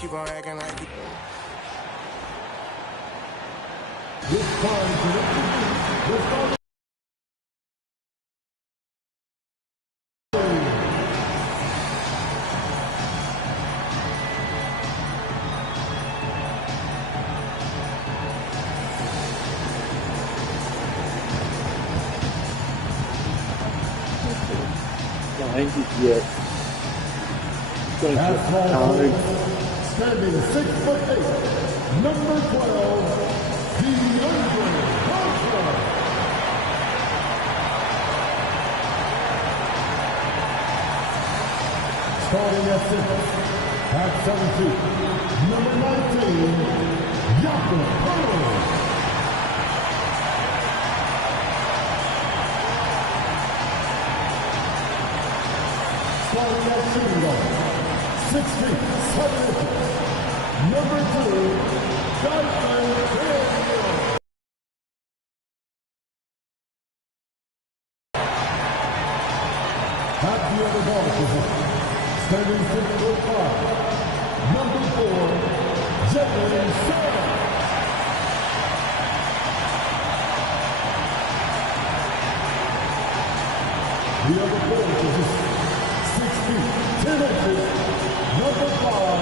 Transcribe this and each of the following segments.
Keep on acting like you. This time to introduce Yet. Standing 6'8", number 12, starting at 6, at 17, number 19, starting at shooting guard, 6 feet, 7 inches, number 2, at the other ball position, standing 6'5", number 4, Jalen Suggs. The other ball position, 6 feet, 10 inches, number 5,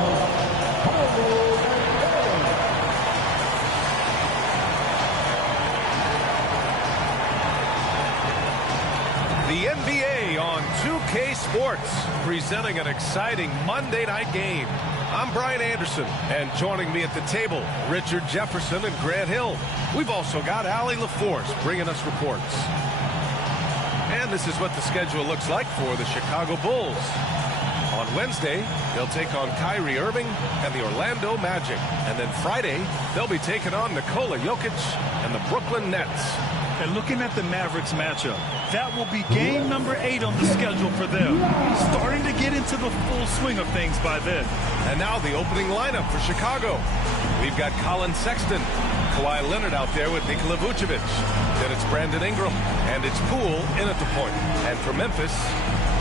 The NBA on 2K Sports, presenting an exciting Monday night game. I'm Brian Anderson, and joining me at the table, Richard Jefferson and Grant Hill. We've also got Allie LaForce bringing us reports. And this is what the schedule looks like for the Chicago Bulls. On Wednesday, they'll take on Kyrie Irving and the Orlando Magic. And then Friday, they'll be taking on Nikola Jokic and the Brooklyn Nets. And looking at the Mavericks matchup, that will be game number 8 on the schedule for them. Starting to get into the full swing of things by then. And now the opening lineup for Chicago. We've got Colin Sexton, Kawhi Leonard out there with Nikola Vucevic. Then it's Brandon Ingram, and it's Poole in at the point. And for Memphis,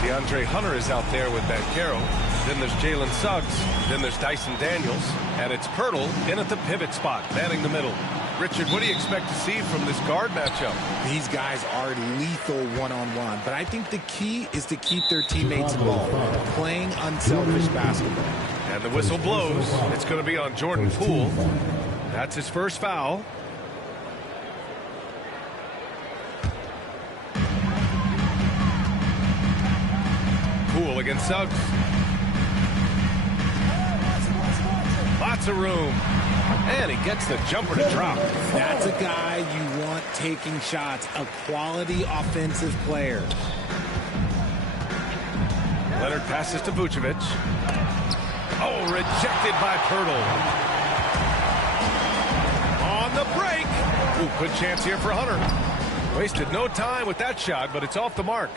DeAndre Hunter is out there with Banchero. Then there's Jalen Suggs. Then there's Dyson Daniels. And it's Pirtle in at the pivot spot, manning the middle. Richard, what do you expect to see from this guard matchup? These guys are lethal one-on-one, but I think the key is to keep their teammates involved, playing unselfish basketball. And the whistle blows. It's going to be on Jordan Poole. That's his first foul. Poole against Suggs. Lots of room. And he gets the jumper to drop. That's a guy you want taking shots, a quality offensive player. Leonard passes to Vucevic. Oh, rejected by Pirtle. On the break. Ooh, good chance here for Hunter. Wasted no time with that shot, but it's off the mark.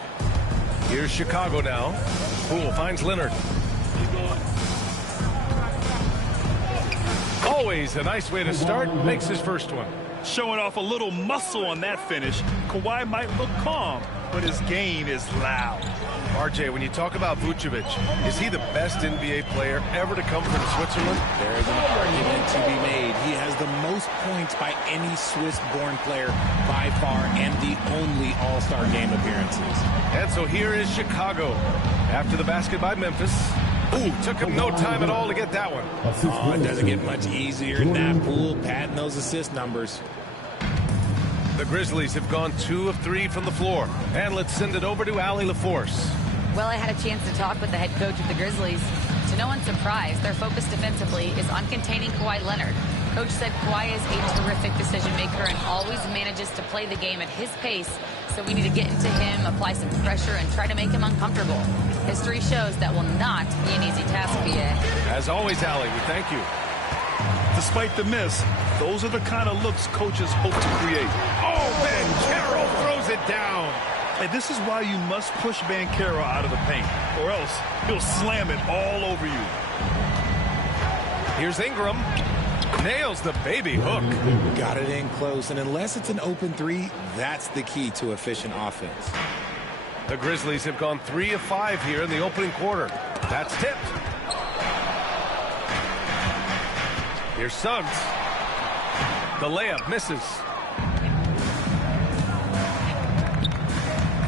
Here's Chicago now. Poole finds Leonard. Always a nice way to start. Makes his first one. Showing off a little muscle on that finish. Kawhi might look calm, but his game is loud. RJ, when you talk about Vucevic, is he the best NBA player ever to come from Switzerland? There is an argument to be made. He has the most points by any Swiss-born player by far, and the only All-Star game appearances. And so here is Chicago. After the basket by Memphis. Ooh, took him no time at all to get that one. Oh, it doesn't get much easier than that. Poole padding those assist numbers. The Grizzlies have gone 2 of 3 from the floor. And let's send it over to Allie LaForce. Well, I had a chance to talk with the head coach of the Grizzlies. To no one's surprise, their focus defensively is on containing Kawhi Leonard. Coach said Kawhi is a terrific decision maker and always manages to play the game at his pace. So we need to get into him, apply some pressure, and try to make him uncomfortable. History shows that will not be an easy task, BA. As always, Allie, we thank you. Despite the miss, those are the kind of looks coaches hope to create. Oh, Banchero throws it down. And this is why you must push Banchero out of the paint, or else he'll slam it all over you. Here's Ingram. Nails the baby hook. Got it in close, and unless it's an open three, that's the key to efficient offense. The Grizzlies have gone 3 of 5 here in the opening quarter. That's tipped. Here's Suggs. The layup misses.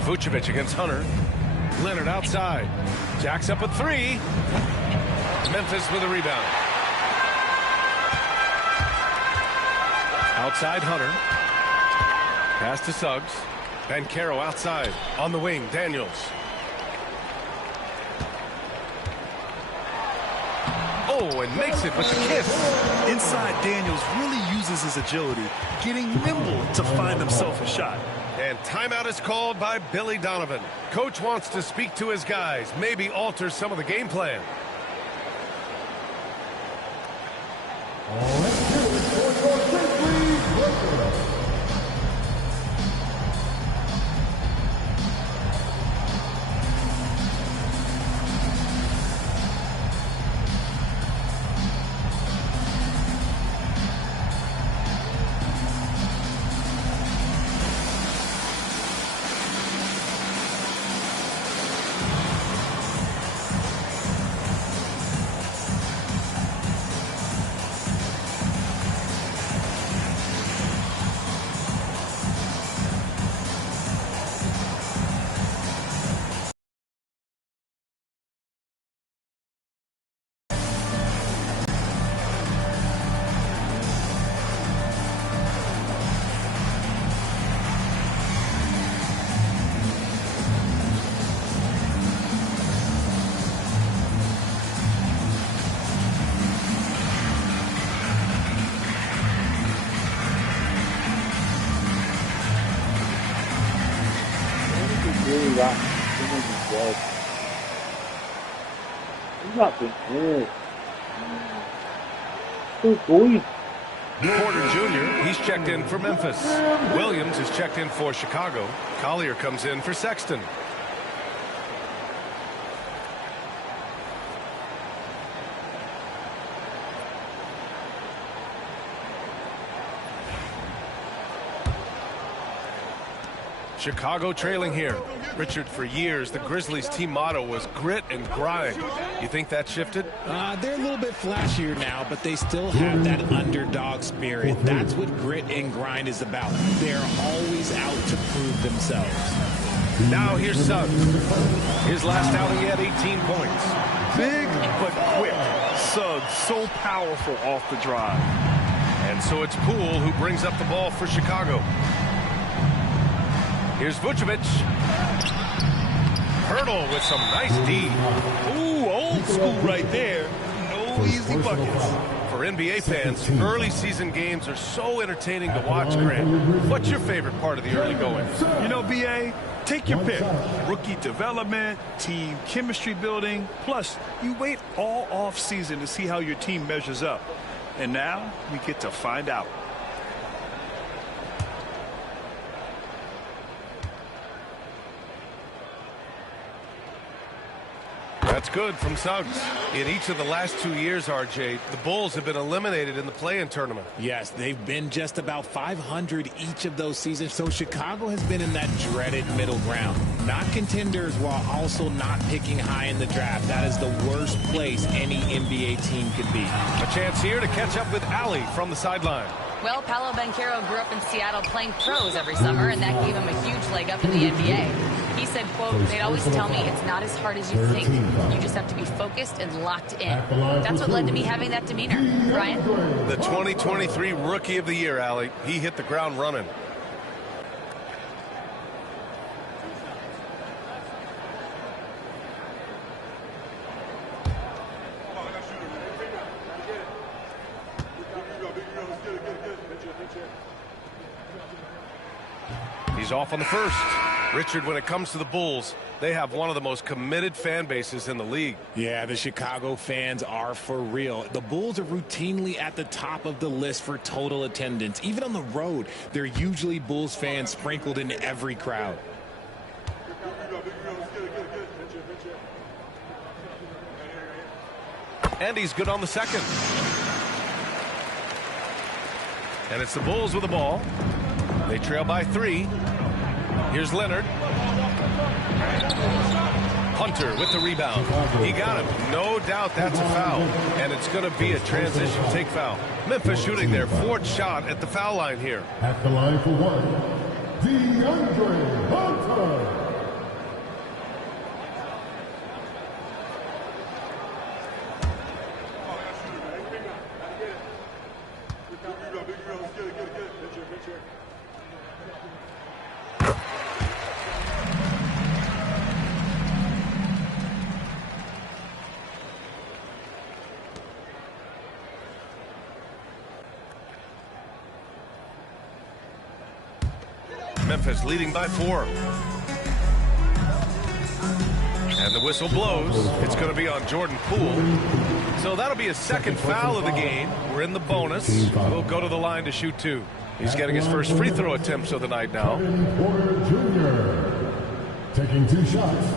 Vucevic against Hunter. Leonard outside. Jacks up a three. Memphis with a rebound. Outside Hunter. Pass to Suggs. Banchero outside. On the wing, Daniels. Oh, and makes it with the kiss. Inside, Daniels really uses his agility, getting nimble to find himself a shot. And timeout is called by Billy Donovan. Coach wants to speak to his guys, maybe alter some of the game plan. Let's do it for your Grizzlies Lakers. He's not been good. Still going. Porter Jr., he's checked in for Memphis. Williams is checked in for Chicago. Collier comes in for Sexton. Chicago trailing here. Richard, for years, the Grizzlies team motto was grit and grind. You think that shifted? They're a little bit flashier now, but they still have that underdog spirit. That's what grit and grind is about. They're always out to prove themselves. Now here's Suggs. His last outing, he had 18 points. Big but quick. Suggs so powerful off the drive. And so it's Poole who brings up the ball for Chicago. Here's Vucevic. Hurdle with some nice D. Ooh, old school right there. No easy buckets. For NBA fans, early season games are so entertaining to watch, Grant. What's your favorite part of the early going? You know, BA, take your pick. Rookie development, team chemistry building. Plus, you wait all off season to see how your team measures up. And now we get to find out. That's good from Suggs. In each of the last 2 years, RJ, the Bulls have been eliminated in the play-in tournament. Yes, they've been just about 500 each of those seasons, so Chicago has been in that dreaded middle ground. Not contenders while also not picking high in the draft. That is the worst place any NBA team could be. A chance here to catch up with Allie from the sideline. Well, Paolo Banchero grew up in Seattle playing pros every summer, and that gave him a huge leg up in the NBA. He said, quote, they'd always tell me it's not as hard as you think. You just have to be focused and locked in. That's what led to me having that demeanor. Brian? The 2023 Rookie of the Year, Allie. He hit the ground running. He's off on the first. Richard, when it comes to the Bulls, they have one of the most committed fan bases in the league. Yeah, the Chicago fans are for real. The Bulls are routinely at the top of the list for total attendance. Even on the road, they're usually Bulls fans sprinkled in every crowd. And he's good on the second. And it's the Bulls with the ball. They trail by 3. Here's Leonard. Hunter with the rebound. He got him. No doubt that's a foul. And it's going to be a transition take foul. Memphis shooting their fourth shot at the foul line here. At the line for one, DeAndre Hunter. Memphis leading by 4. And the whistle blows. It's going to be on Jordan Poole. So that'll be his second foul of the game. We're in the bonus. We'll go to the line to shoot 2. He's getting his first free throw attempts of the night now. Porter Jr. taking 2 shots.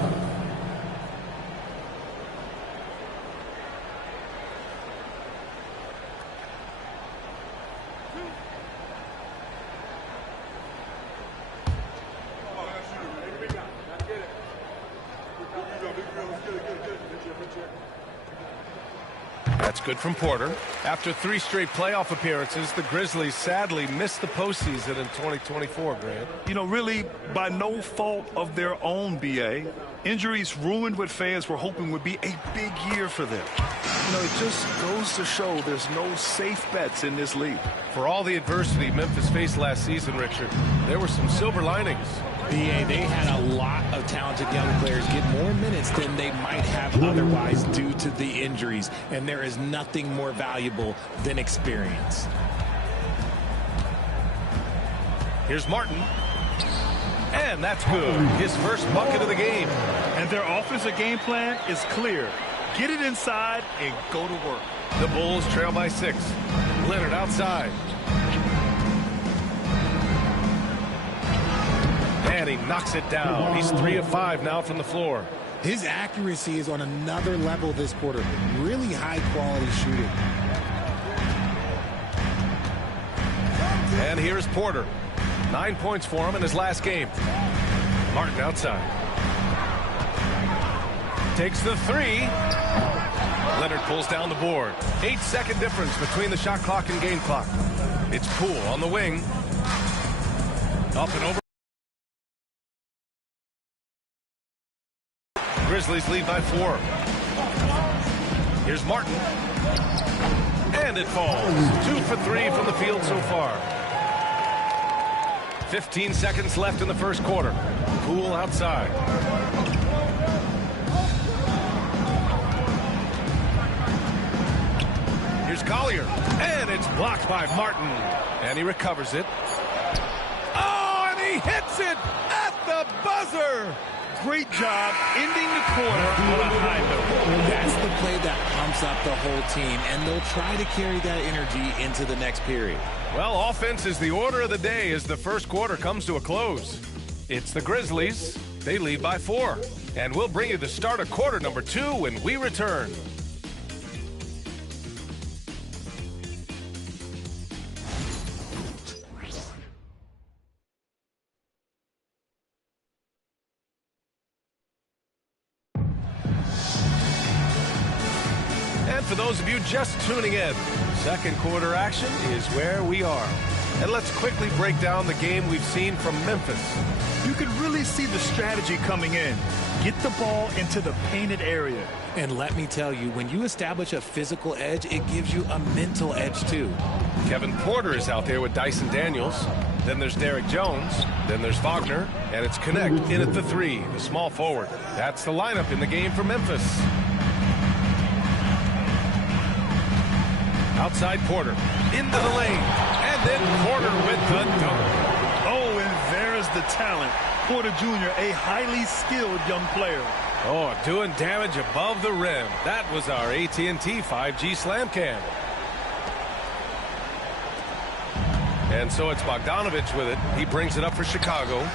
That's good from Porter. After 3 straight playoff appearances, the Grizzlies sadly missed the postseason in 2024, Grant. You know, really, by no fault of their own, B.A. Injuries ruined what fans were hoping would be a big year for them. You know, it just goes to show there's no safe bets in this league. For all the adversity Memphis faced last season, Richard, there were some silver linings. BA, they had a lot of talented young players get more minutes than they might have otherwise due to the injuries, and there is nothing more valuable than experience. Here's Martin. And that's good. His first bucket of the game. And their offensive game plan is clear. Get it inside and go to work. The Bulls trail by 6. Leonard outside. And he knocks it down. He's 3 of 5 now from the floor. His accuracy is on another level this quarter. Really high quality shooting. And here's Porter. 9 points for him in his last game. Martin outside. Takes the 3. Leonard pulls down the board. 8-second difference between the shot clock and game clock. It's Poole on the wing. Up and over. Grizzlies lead by 4. Here's Martin. And it falls. 2 for 3 from the field so far. 15 seconds left in the first quarter. Poole outside. Here's Collier. And it's blocked by Martin. And he recovers it. Oh, and he hits it at the buzzer. Great job ending the quarter on a high note. That's the play that pumps up the whole team, and they'll try to carry that energy into the next period. Well, offense is the order of the day as the first quarter comes to a close. It's the Grizzlies. They lead by 4. And we'll bring you the start of quarter number 2 when we return. For those of you just tuning in, second quarter action is where we are. And let's quickly break down the game we've seen from Memphis. You can really see the strategy coming in. Get the ball into the painted area. And let me tell you, when you establish a physical edge, it gives you a mental edge too. Kevin Porter is out there with Dyson Daniels. Then there's Derek Jones. Then there's Wagner. And it's Connect in at the 3, the small forward. That's the lineup in the game for Memphis. Outside Porter, into the lane, and then Porter with the dunk. Oh, and there's the talent. Porter Jr., a highly skilled young player. Oh, doing damage above the rim. That was our AT&T 5G slam cam. And so it's Bogdanovich with it. He brings it up for Chicago.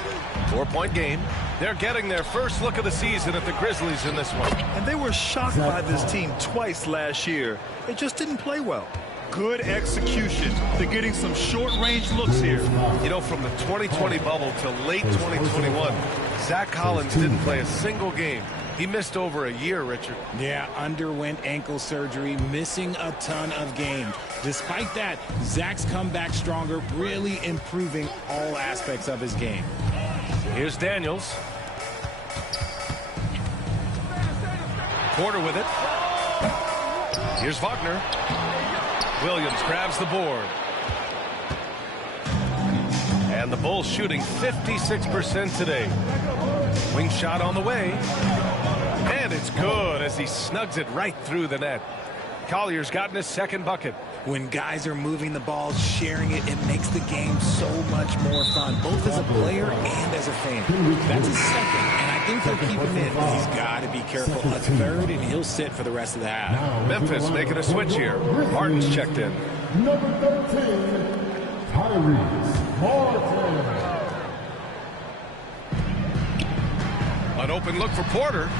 4-point game. They're getting their first look of the season at the Grizzlies in this one. And they were shocked by this team twice last year. They just didn't play well. Good execution. They're getting some short-range looks here. You know, from the 2020 bubble to late 2021, Zach Collins didn't play a single game. He missed over a year, Richard. Yeah, underwent ankle surgery, missing a ton of games. Despite that, Zach's come back stronger, really improving all aspects of his game. Here's Daniels. Porter with it. Here's Wagner. Williams grabs the board. And the Bulls shooting 56% today. Wing shot on the way. And it's good as he snugs it right through the net. Collier's gotten his second bucket. When guys are moving the ball, sharing it, it makes the game so much more fun, both as a player and as a fan. That's his second, and I think he'll keep him in. He's got to be careful. A third, and he'll sit for the rest of the half. Memphis making a switch here. Martin's checked in. Number 13, Tyrese Martin. An open look for Porter.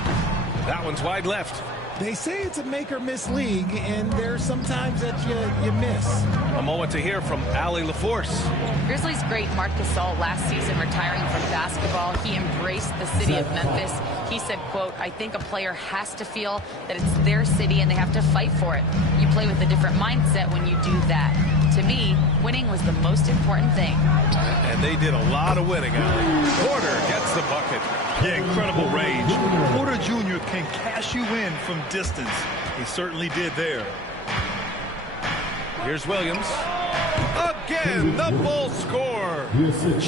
That one's wide left. They say it's a make-or-miss league, and there's sometimes that you miss. A moment to hear from Allie LaForce. Grizzlies great Marc Gasol last season retiring from basketball. He embraced the city of Memphis. He said, quote, I think a player has to feel that it's their city and they have to fight for it. You play with a different mindset when you do that. To me, winning was the most important thing. And they did a lot of winning, Allie. Porter gets the bucket. Yeah, incredible range. Porter Jr. can cash you in from distance. He certainly did there. Here's Williams. Again, the Bulls score.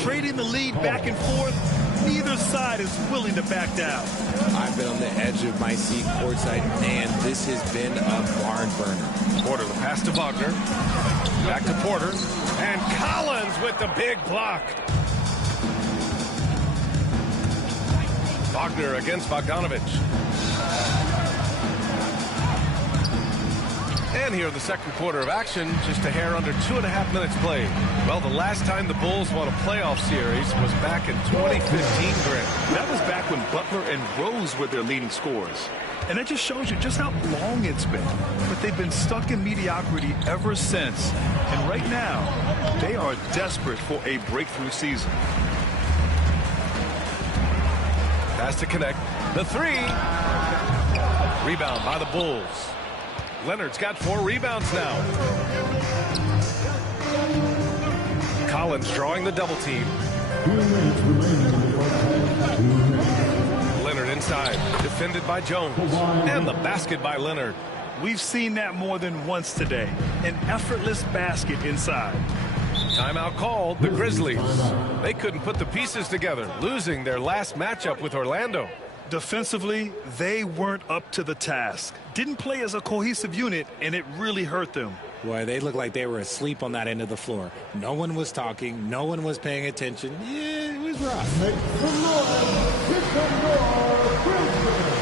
Trading the lead back and forth, neither side is willing to back down. I've been on the edge of my seat courtside. Man, this has been a barn burner. Porter, the pass to Wagner. Back to Porter. And Collins with the big block. Wagner against Bogdanovich. And here in the second quarter of action, just a hair under 2.5 minutes played. Well, the last time the Bulls won a playoff series was back in 2015, Grant. That was back when Butler and Rose were their leading scorers. And that just shows you just how long it's been. But they've been stuck in mediocrity ever since. And right now, they are desperate for a breakthrough season. Has to connect. The three. Rebound by the Bulls. Leonard's got 4 rebounds now. Collins drawing the double team. Leonard inside. Defended by Jones. And the basket by Leonard. We've seen that more than once today. An effortless basket inside. Timeout called. The Grizzlies. They couldn't put the pieces together, losing their last matchup with Orlando. Defensively, they weren't up to the task. Didn't play as a cohesive unit, and it really hurt them. Boy, they looked like they were asleep on that end of the floor. No one was talking. No one was paying attention. Yeah, it was rough. Make some noise. Get some more Grizzlies.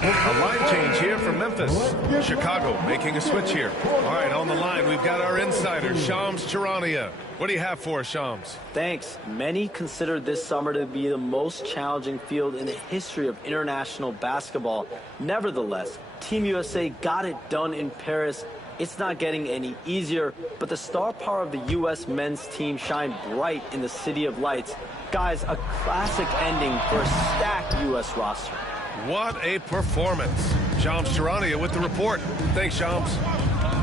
A line change here from Memphis. Chicago making a switch here. All right, on the line, we've got our insider, Shams Charania. What do you have for us, Shams? Thanks. Many consider this summer to be the most challenging field in the history of international basketball. Nevertheless, Team USA got it done in Paris. It's not getting any easier, but the star power of the U.S. men's team shined bright in the City of Lights. Guys, a classic ending for a stacked U.S. roster. What a performance. Shams Charania with the report. Thanks, Shams.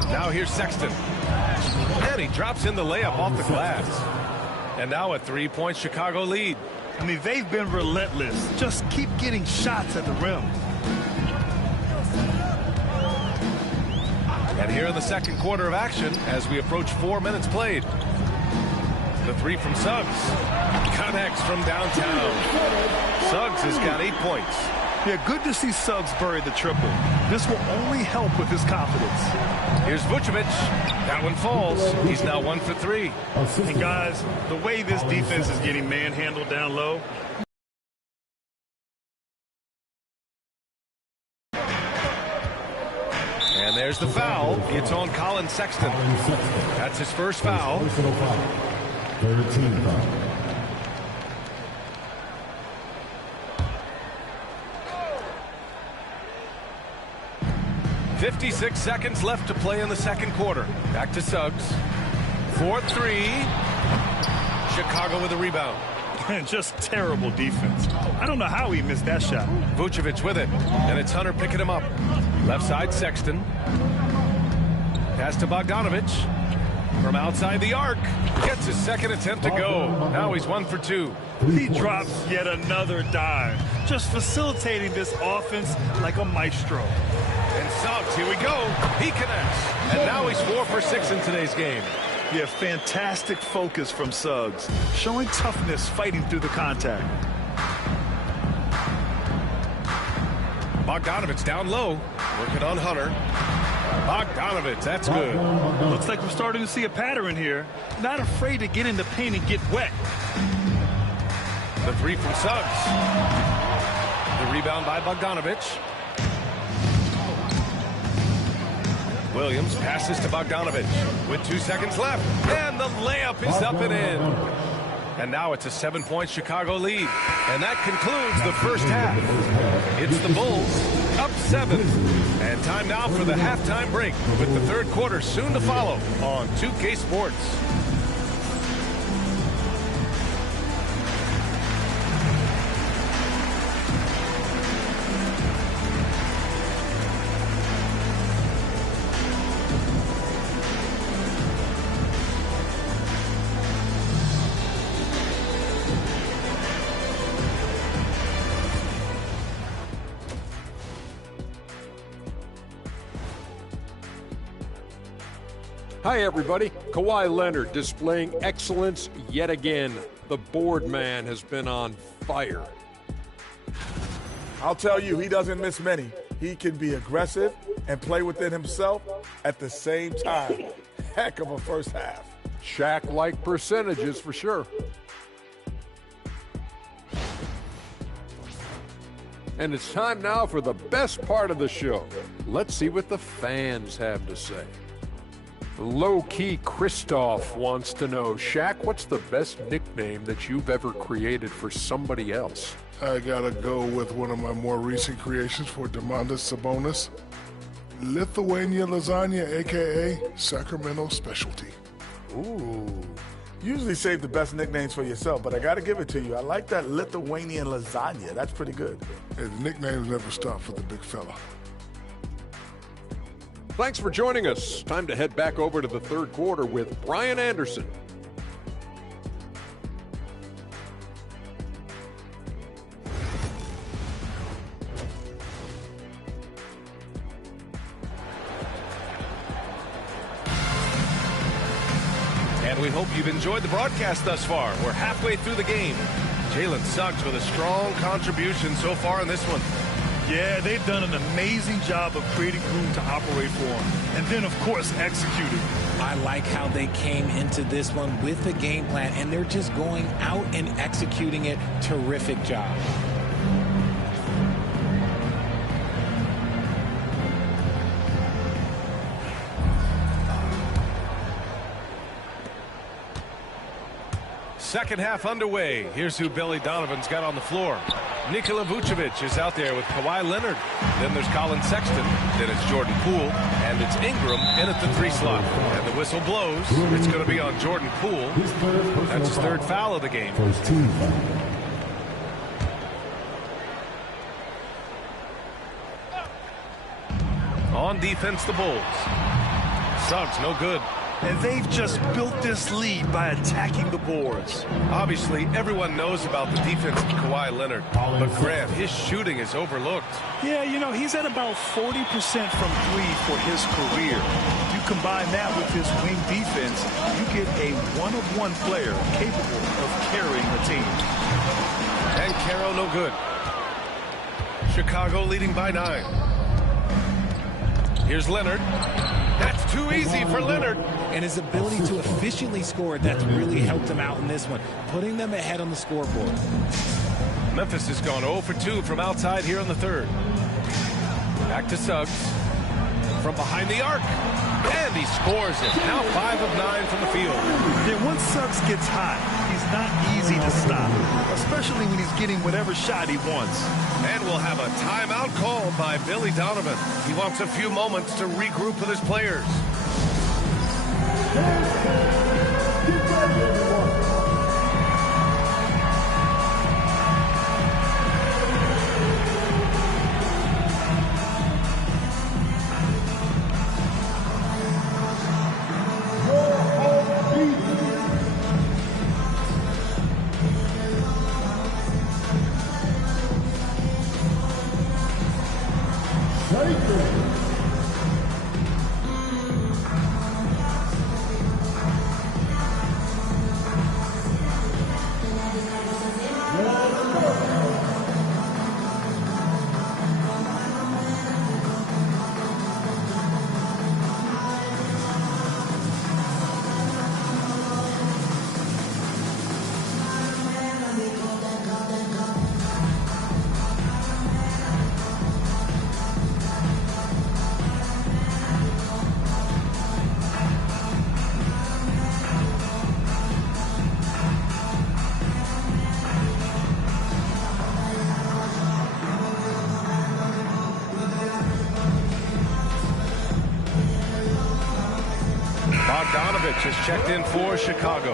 Now here's Sexton. And he drops in the layup off the glass. And now a 3-point Chicago lead. I mean, they've been relentless. Just keep getting shots at the rim. And here in the second quarter of action as we approach 4 minutes played. The three from Suggs. Connects from downtown. Suggs has got 8 points. Yeah, good to see Suggs bury the triple. This will only help with his confidence. Here's Vucevic. That one falls. He's now 1 for 3. And guys, the way this defense is getting manhandled down low. And there's the foul. It's on Colin Sexton. That's his first foul. 13 foul. 56 seconds left to play in the second quarter. Back to Suggs. 4-3. Chicago with a rebound. Just terrible defense. I don't know how he missed that shot. Vucevic with it. And it's Hunter picking him up. Left side, Sexton. Pass to Bogdanovich. From outside the arc. Gets his second attempt to go. Now he's 1 for 2. He drops yet another dive. Just facilitating this offense like a maestro. And Suggs, here we go. He connects. And now he's 4 for 6 in today's game. Yeah, fantastic focus from Suggs. Showing toughness, fighting through the contact. Bogdanovich down low. Working on Hunter. Bogdanovich, that's good. Looks like we're starting to see a pattern here. Not afraid to get in the paint and get wet. The three from Suggs. The rebound by Bogdanovich. Williams passes to Bogdanovich with 2 seconds left. And the layup is up and in. And now it's a 7-point Chicago lead. And that concludes the first half. It's the Bulls up 7. And time now for the halftime break with the third quarter soon to follow on 2K Sports. Hi, everybody. Kawhi Leonard displaying excellence yet again. The board man has been on fire. I'll tell you, he doesn't miss many. He can be aggressive and play within himself at the same time. Heck of a first half. Shaq-like percentages for sure. And it's time now for the best part of the show. Let's see what the fans have to say. Low-key Christoph wants to know, Shaq, what's the best nickname that you've ever created for somebody else? I gotta go with one of my more recent creations for Domantas Sabonis. Lithuania Lasagna, a.k.a. Sacramento Specialty. Ooh. Usually save the best nicknames for yourself, but I got to give it to you. I like that Lithuanian lasagna. That's pretty good. Hey, the nicknames never stop for the big fella. Thanks for joining us. Time to head back over to the third quarter with Brian Anderson. And we hope you've enjoyed the broadcast thus far. We're halfway through the game. Jalen Suggs with a strong contribution so far in this one. Yeah, they've done an amazing job of creating room to operate for him. And then, of course, executing. I like how they came into this one with the game plan, and they're just going out and executing it. Terrific job. Second half underway. Here's who Billy Donovan's got on the floor. Nikola Vucevic is out there with Kawhi Leonard. Then there's Colin Sexton. Then it's Jordan Poole. And it's Ingram in at the 3 slot. And the whistle blows. It's going to be on Jordan Poole. That's his third foul of the game. First team foul. On defense, the Bulls. Suggs, no good. And they've just built this lead by attacking the boards. Obviously, everyone knows about the defense of Kawhi Leonard. But Grant, his shooting is overlooked. Yeah, you know, he's at about 40% from three for his career. You combine that with his wing defense, you get a one-of-one player capable of carrying a team. And Caro, no good. Chicago leading by 9. Here's Leonard. That's too easy for Leonard. And his ability to efficiently score, that's really helped him out in this one, putting them ahead on the scoreboard. Memphis has gone 0 for 2 from outside here in the third. Back to Suggs. From behind the arc. And he scores it. Now 5 of 9 from the field. Then once Suggs gets hot, he's not easy to stop, especially when he's getting whatever shot he wants. And we'll have a timeout called by Billy Donovan. He wants a few moments to regroup with his players. Has checked in for Chicago.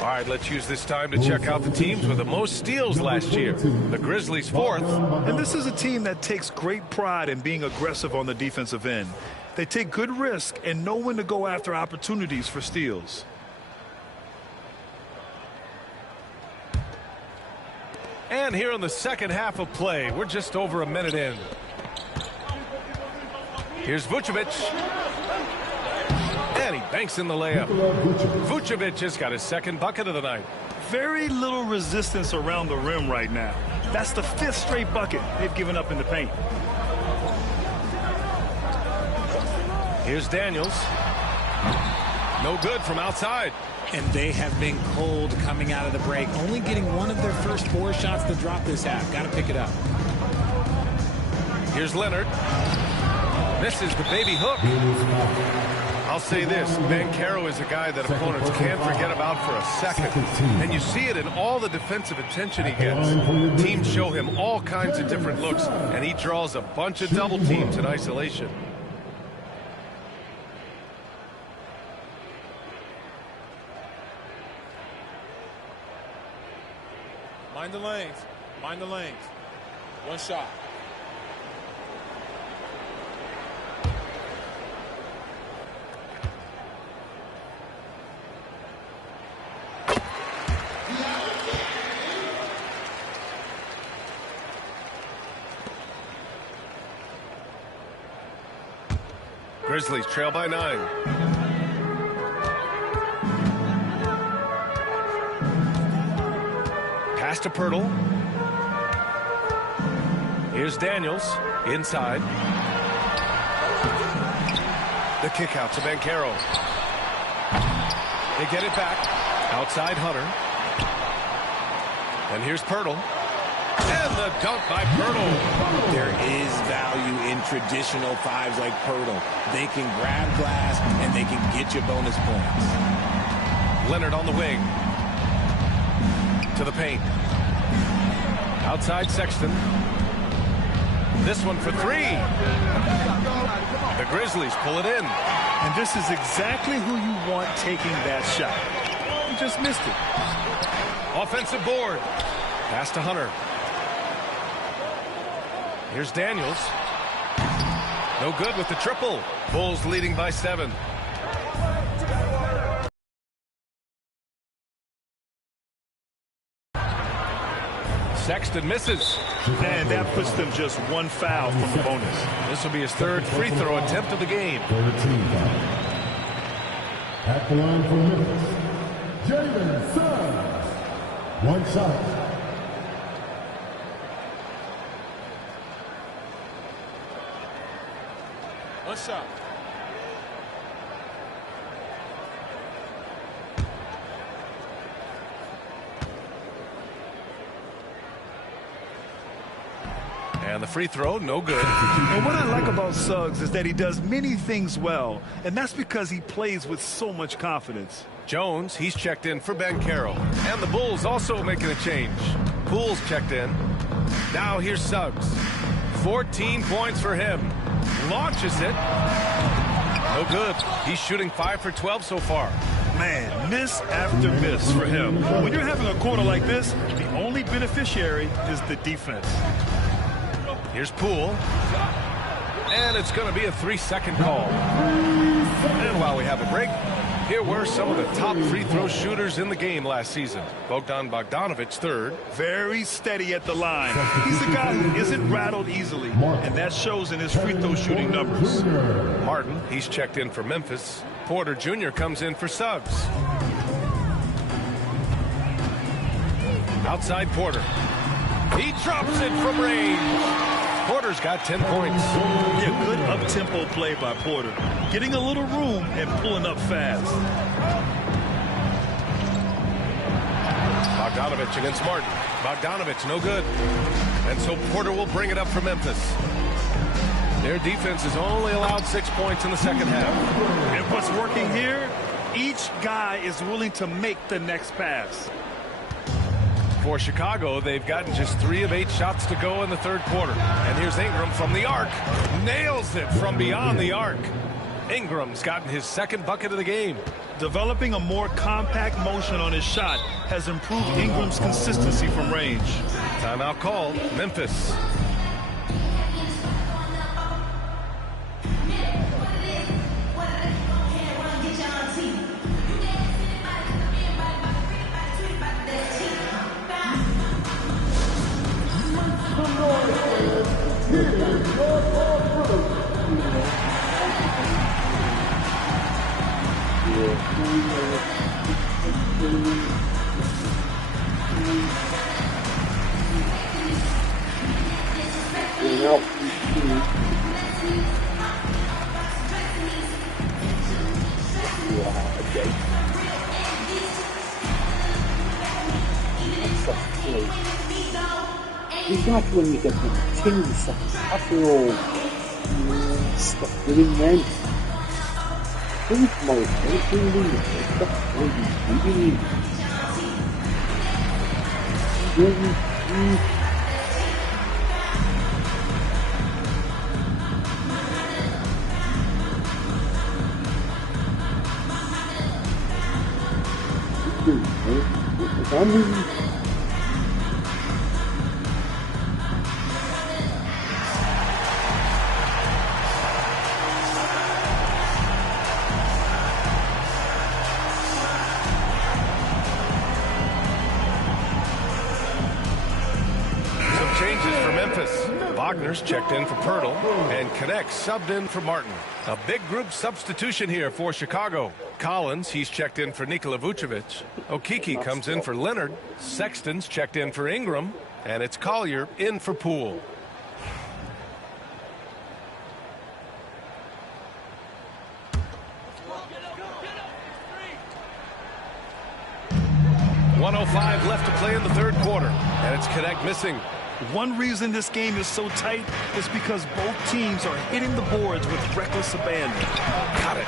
All right, let's use this time to check out the teams with the most steals last year. The Grizzlies 4th. And this is a team that takes great pride in being aggressive on the defensive end. They take good risk and know when to go after opportunities for steals. And here in the second half of play, we're just over a minute in. Here's Vucevic. And he banks in the layup. Vucevic has got his second bucket of the night. Very little resistance around the rim right now. That's the 5th straight bucket they've given up in the paint. Here's Daniels. No good from outside. And they have been cold coming out of the break. Only getting one of their first 4 shots to drop this half. Got to pick it up. Here's Leonard. Misses the baby hook. I'll say this, Caro is a guy that opponents can't forget about for a second. And you see it in all the defensive attention he gets. Teams show him all kinds of different looks, and he draws a bunch of double teams in isolation. Mind the lanes. Mind the lanes. One shot. Grizzlies trail by 9. Pass to Pirtle. Here's Daniels inside. The kick out to Caro. They get it back. Outside Hunter. And here's Pirtle. And the dunk by Pirtle. There is value in traditional 5s like Pirtle. They can grab glass and they can get you bonus points. Leonard on the wing. To the paint. Outside Sexton. This one for 3. The Grizzlies pull it in. And this is exactly who you want taking that shot. He just missed it. Offensive board. Pass to Hunter. Here's Daniels. No good with the triple. Bulls leading by 7. Sexton misses. And that puts them just one foul from the bonus. This will be his 3rd free throw attempt of the game. 13 foul. At the line for Memphis, Jalen Suggs. 1 shot. One shot. And the free throw, no good. And what I like about Suggs is that he does many things well, and that's because he plays with so much confidence. Jones, he's checked in for Ben Carroll. And the Bulls also making a change. Poole's checked in. Now here's Suggs. 14 points for him. Launches it. No good. He's shooting 5 for 12 so far. Man, miss after miss for him. When you're having a quarter like this, the only beneficiary is the defense. Here's Poole. And it's going to be a 3-second call. And while we have a break, here were some of the top free throw shooters in the game last season. Bogdan Bogdanovic, 3rd. Very steady at the line. He's a guy who isn't rattled easily, and that shows in his free throw shooting numbers. Martin, he's checked in for Memphis. Porter Jr. comes in for Suggs. Outside Porter. He drops it from range. Porter's got 10 points. Yeah, good up-tempo play by Porter. Getting a little room and pulling up fast. Bogdanovic against Martin. Bogdanovic, no good. And so Porter will bring it up for Memphis. Their defense has only allowed 6 points in the second half. And what's working here, each guy is willing to make the next pass. For Chicago, they've gotten just 3 of 8 shots to go in the 3rd quarter. And here's Ingram from the arc. Nails it from beyond the arc. Ingram's gotten his 2nd bucket of the game. Developing a more compact motion on his shot has improved Ingram's consistency from range. Timeout called. Memphis. It's like when you get the tin sets after all stuff doing then. Think tomorrow, Wagner's checked in for Pirtle, and Connect subbed in for Martin. A big group substitution here for Chicago. Collins, he's checked in for Nikola Vucevic. Okeke comes in for Leonard. Sexton's checked in for Ingram, and it's Collier in for Poole. .105 left to play in the 3rd quarter, and it's Connect missing. One reason this game is so tight is because both teams are hitting the boards with reckless abandon. Got it.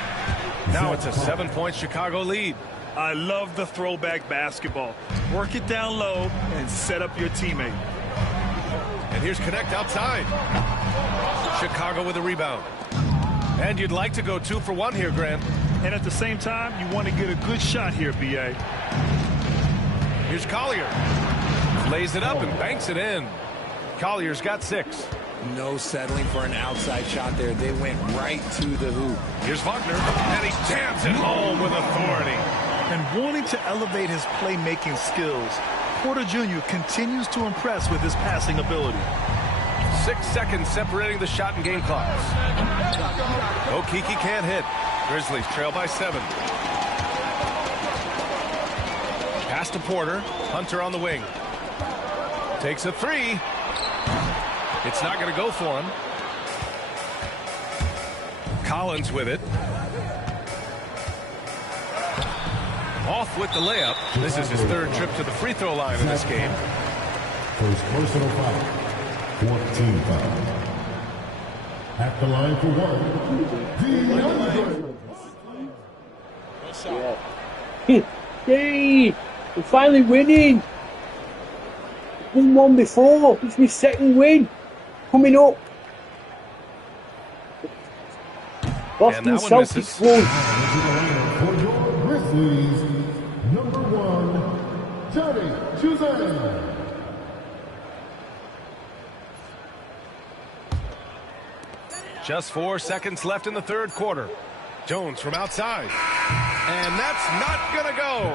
Now it's a 7-point Chicago lead. I love the throwback basketball. Work it down low and set up your teammate. And here's Connect outside. Chicago with a rebound. And you'd like to go 2 for 1 here, Grant. And at the same time, you want to get a good shot here, B.A. Here's Collier. Lays it up and banks it in. Collier's got 6. No settling for an outside shot there. They went right to the hoop. Here's Wagner, and he jams it home with authority. And wanting to elevate his playmaking skills, Porter Jr. continues to impress with his passing ability. 6 seconds separating the shot and game clocks. Okeke can't hit. Grizzlies trail by 7. Pass to Porter. Hunter on the wing. Takes a 3. It's not going to go for him. Collins with it. Off with the layup. This is his 3rd trip to the free throw line in this game. First personal foul. 14 foul. At the line for one. Yay! We're finally winning! Won one before. It's my 2nd win. Coming up. Boston Celtics won. For your Grizzlies, number 1, Johnny Juzang. Just 4 seconds left in the 3rd quarter. Jones from outside. And that's not going to go.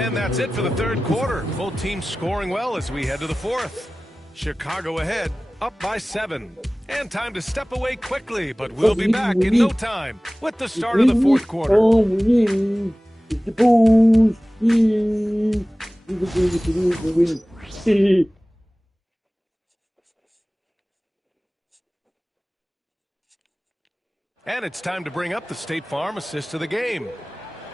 And that's it for the 3rd quarter. Both teams scoring well as we head to the 4th. Chicago ahead, up by 7. And time to step away quickly, but we'll be back in no time with the start of the 4th quarter. The Bulls. And it's time to bring up the State Farm assist of the game.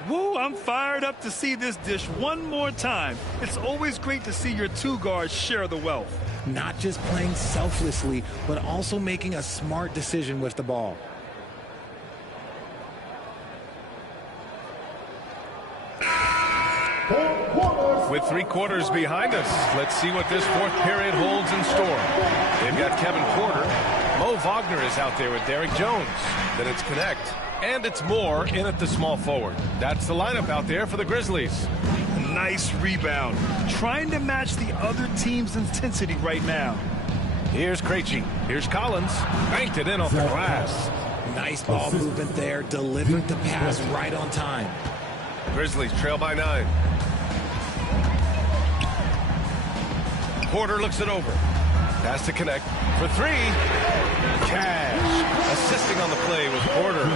Woo, I'm fired up to see this dish one more time. It's always great to see your 2 guards share the wealth. Not just playing selflessly, but also making a smart decision with the ball. With 3 quarters behind us, let's see what this 4th period holds in store. They've got Kevin Porter. Mo Wagner is out there with Derek Jones. Then it's Connect. And it's Moore in at the small forward. That's the lineup out there for the Grizzlies. Nice rebound. Trying to match the other team's intensity right now. Here's Krejci. Here's Collins. Banked it in off the glass. Nice ball movement there. Delivered the pass right on time. Grizzlies trail by 9. Porter looks it over. Pass to Connect for 3. Cash assisting on the play with Porter.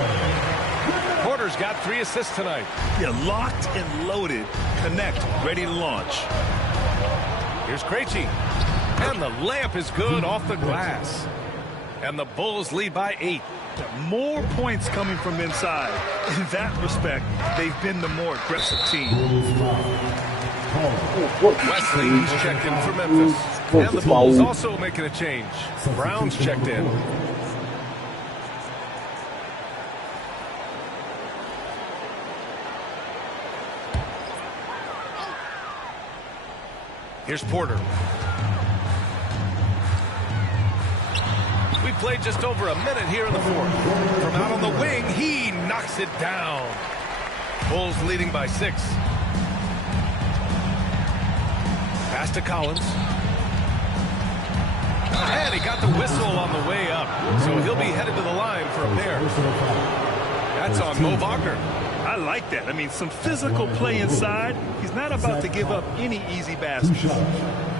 Porter's got 3 assists tonight. Yeah, locked and loaded. Connect, ready to launch. Here's Krejci. And the layup is good off the glass. And the Bulls lead by 8. More points coming from inside. In that respect, they've been the more aggressive team. Wesley, he's checked in for Memphis. And the Bulls also making a change. Brown's checked in. Here's Porter. We played just over a minute here in the 4th. From out on the wing, he knocks it down. Bulls leading by 6. Pass to Collins. And he got the whistle on the way up. So he'll be headed to the line for a pair. That's on Mo Wagner. I like that. I mean, some physical play inside. He's not about to give up any easy baskets.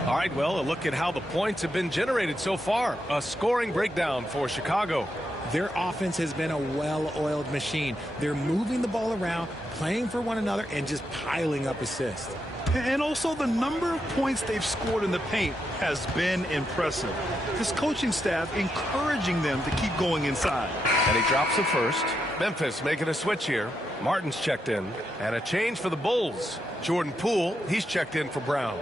All right, well, a look at how the points have been generated so far. A scoring breakdown for Chicago. Their offense has been a well-oiled machine. They're moving the ball around, playing for one another, and just piling up assists. And also the number of points they've scored in the paint has been impressive. This coaching staff encouraging them to keep going inside. And he drops the first. Memphis making a switch here. Martin's checked in. And a change for the Bulls. Jordan Poole, he's checked in for Brown.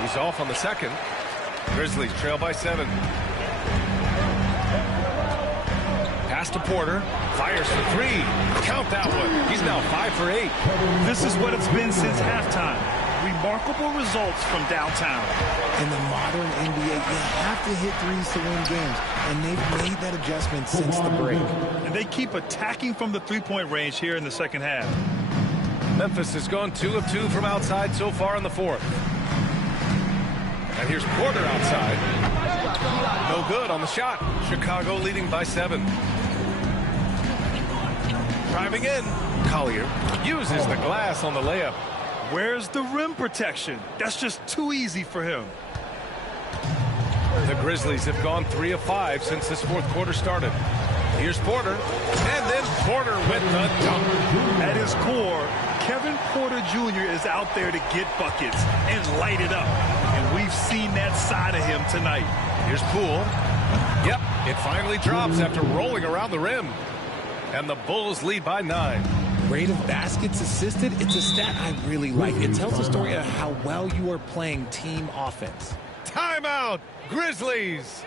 He's off on the second. Grizzlies trail by 7. Pass to Porter. Fires for 3. Count that one. He's now 5 for 8. This is what it's been since halftime. Remarkable results from downtown. In the modern NBA, you have to hit threes to win games, and they've made that adjustment since the break. And they keep attacking from the three-point range here in the second half. Memphis has gone 2 of 2 from outside so far in the fourth. And here's Porter outside. No good on the shot. Chicago leading by 7. Driving in. Collier uses the glass on the layup. Where's the rim protection? That's just too easy for him. The Grizzlies have gone 3 of 5 since this fourth quarter started. Here's Porter. And then Porter with the dunk. At his core, Kevin Porter Jr. is out there to get buckets and light it up. And we've seen that side of him tonight. Here's Poole. Yep, it finally drops after rolling around the rim. And the Bulls lead by 9. Rate of baskets assisted, it's a stat I really like. It tells a story of how well you are playing team offense. Timeout, Grizzlies.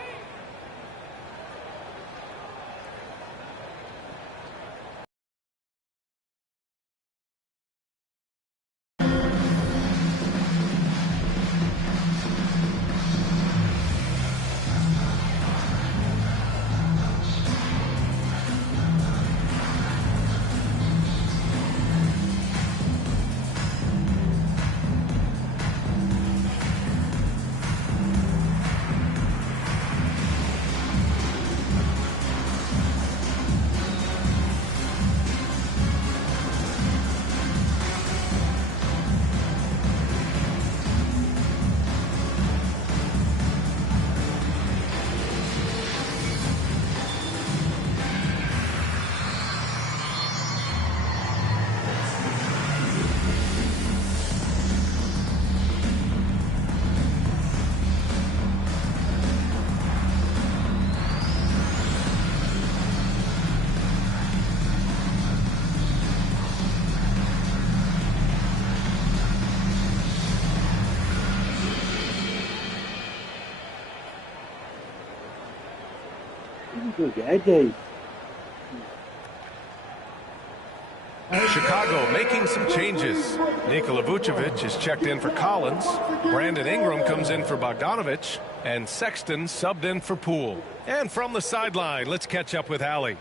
Chicago making some changes. Nikola Vucevic is checked in for Collins. Brandon Ingram comes in for Bogdanovic. And Sexton subbed in for Poole. And from the sideline, let's catch up with Allie.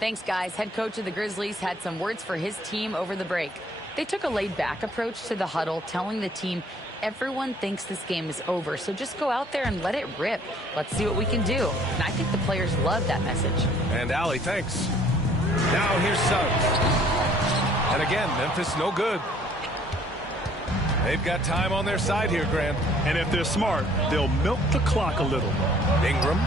Thanks, guys. Head coach of the Grizzlies had some words for his team over the break. They took a laid-back approach to the huddle, telling the team everyone thinks this game is over, so just go out there and let it rip. Let's see what we can do. And I think the players love that message. And Allie, thanks. Now here's Suggs. And again, Memphis no good. They've got time on their side here, Grant. And if they're smart, they'll milk the clock a little. Ingram.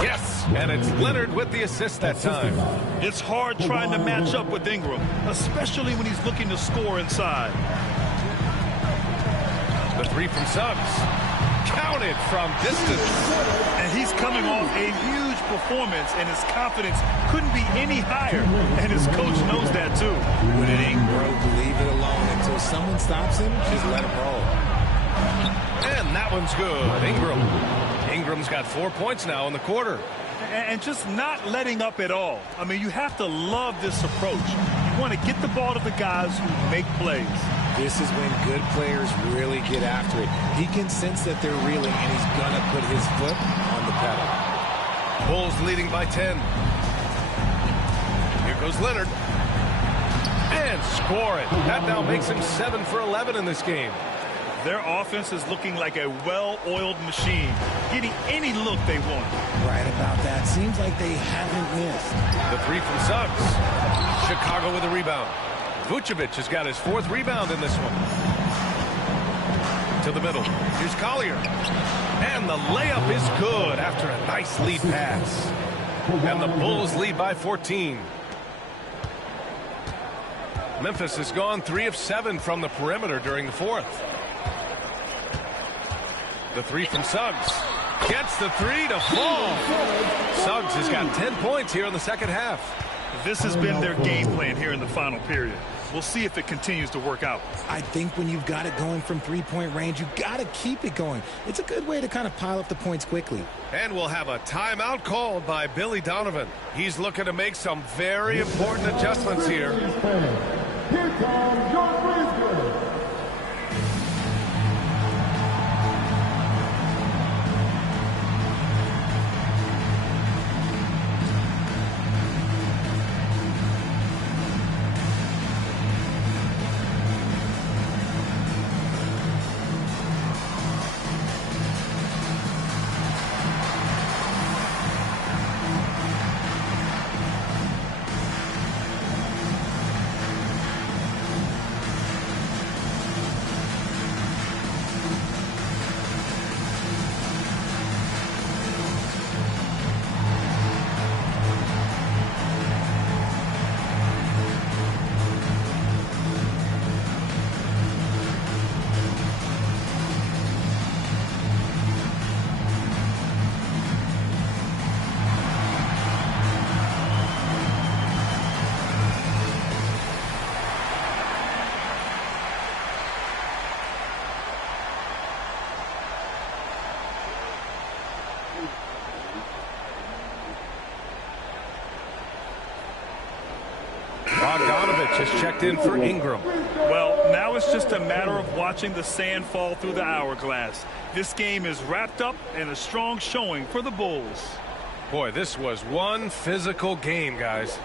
Yes, and it's Leonard with the assist that time. It's hard trying to match up with Ingram, especially when he's looking to score inside. The three from Suggs. Counted from distance. And he's coming off a huge performance, and his confidence couldn't be any higher. And his coach knows that, too. When it ain't broke, leave it alone. Until someone stops him, just let him roll. And that one's good. Ingram's got 4 points now in the quarter. And just not letting up at all. I mean, you have to love this approach. You want to get the ball to the guys who make plays. This is when good players really get after it. He can sense that they're reeling, and he's going to put his foot on the pedal. Bulls leading by 10. Here goes Leonard. And score it. That now makes him 7 for 11 in this game. Their offense is looking like a well-oiled machine, getting any look they want. Right about that. Seems like they haven't missed. The three from Suggs. Chicago with a rebound. Vucevic has got his 4th rebound in this one. To the middle. Here's Collier. And the layup is good after a nice lead pass. And the Bulls lead by 14. Memphis has gone 3 of 7 from the perimeter during the fourth. The three from Suggs. Gets the three to fall. Suggs has got 10 points here in the second half. This has been their game plan here in the final period. We'll see if it continues to work out. I think when you've got it going from three-point range, you got to keep it going. It's a good way to kind of pile up the points quickly. And we'll have a timeout called by Billy Donovan. He's looking to make some very important adjustments here. Here comes your Grizzlies. Bogdanovich has checked in for Ingram. Well, now it's just a matter of watching the sand fall through the hourglass. This game is wrapped up in a strong showing for the Bulls. Boy, this was one physical game, guys.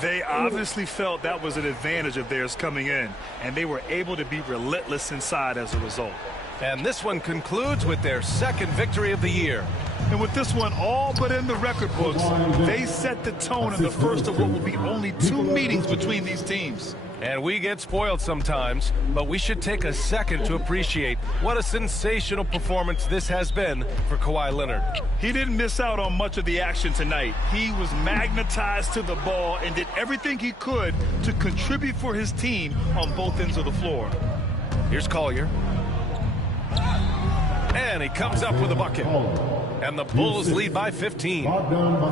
They obviously felt that was an advantage of theirs coming in, and they were able to be relentless inside as a result. And this one concludes with their second victory of the year. And with this one all but in the record books, they set the tone in the first of what will be only 2 meetings between these teams. And we get spoiled sometimes, but we should take a second to appreciate what a sensational performance this has been for Kawhi Leonard. He didn't miss out on much of the action tonight. He was magnetized to the ball and did everything he could to contribute for his team on both ends of the floor. Here's Collier. And he comes up with a bucket. And the Bulls lead by 15.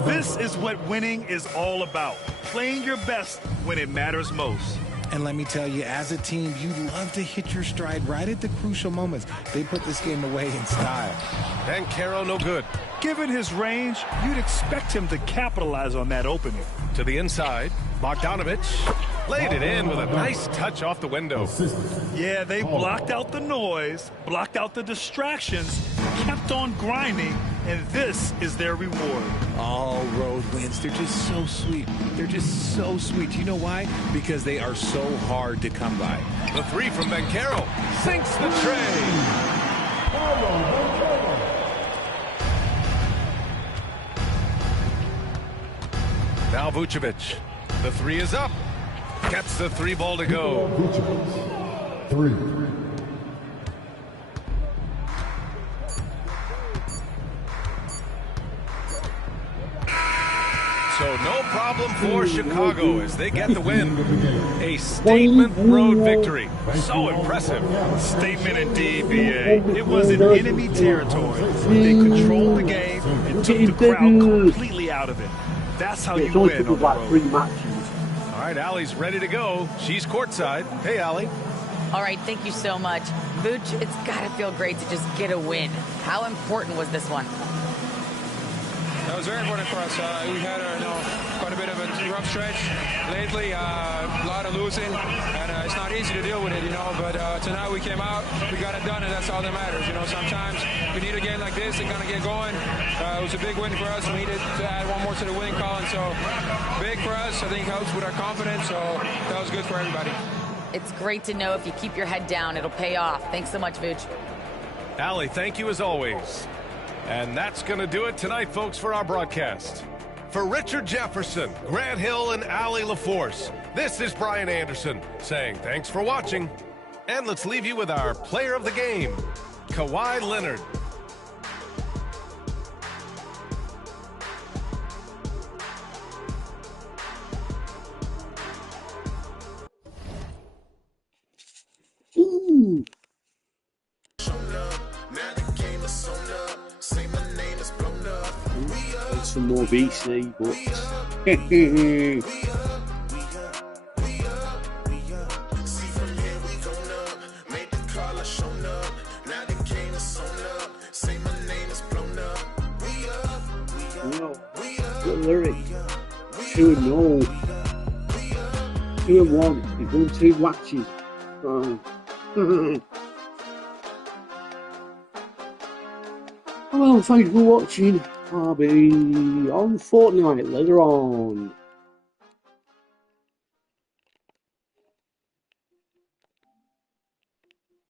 This is what winning is all about. Playing your best when it matters most. And let me tell you, as a team, you love to hit your stride right at the crucial moments. They put this game away in style. And Caro no good. Given his range, you'd expect him to capitalize on that opening. To the inside, Bogdanovich laid it in with a nice touch off the window. Yeah, they blocked out the noise, blocked out the distractions, kept on grinding, and this is their reward. All road wins, they're just so sweet. They're just so sweet. You know why? Because they are so hard to come by. The 3 from Bencaro sinks the tray. Now Vucevic. The 3 is up. Gets the 3 ball to go. Vucevic, 3. So no problem for Chicago as they get the win. A statement road victory. So impressive. Statement indeed, B.A. It was in enemy territory. They controlled the game and took the crowd completely out of it. That's how you win on the road. All right, Allie's ready to go. She's courtside. Hey, Allie. All right, thank you so much. Vooch, it's got to feel great to just get a win. How important was this one? That was very important for us. We had quite a bit of a rough stretch lately, a lot of losing, and it's not easy to deal with it, but tonight we came out, we got it done, and that's all that matters. Sometimes you need a game like this to kind of get going. It was a big win for us. We needed to add one more to the winning column, so big for us. I think helps with our confidence, so that was good for everybody. It's great to know if you keep your head down, it'll pay off. Thanks so much, Vooch. Allie, thank you as always. And that's going to do it tonight, folks, for our broadcast. For Richard Jefferson, Grant Hill, and Allie LaForce, this is Brian Anderson saying thanks for watching. And let's leave you with our player of the game, Kawhi Leonard. Ooh. Some more BC, but the lyric 2-0, 2-1. He's won 2 matches. Well, thanks for watching. I'll be on Fortnite later on.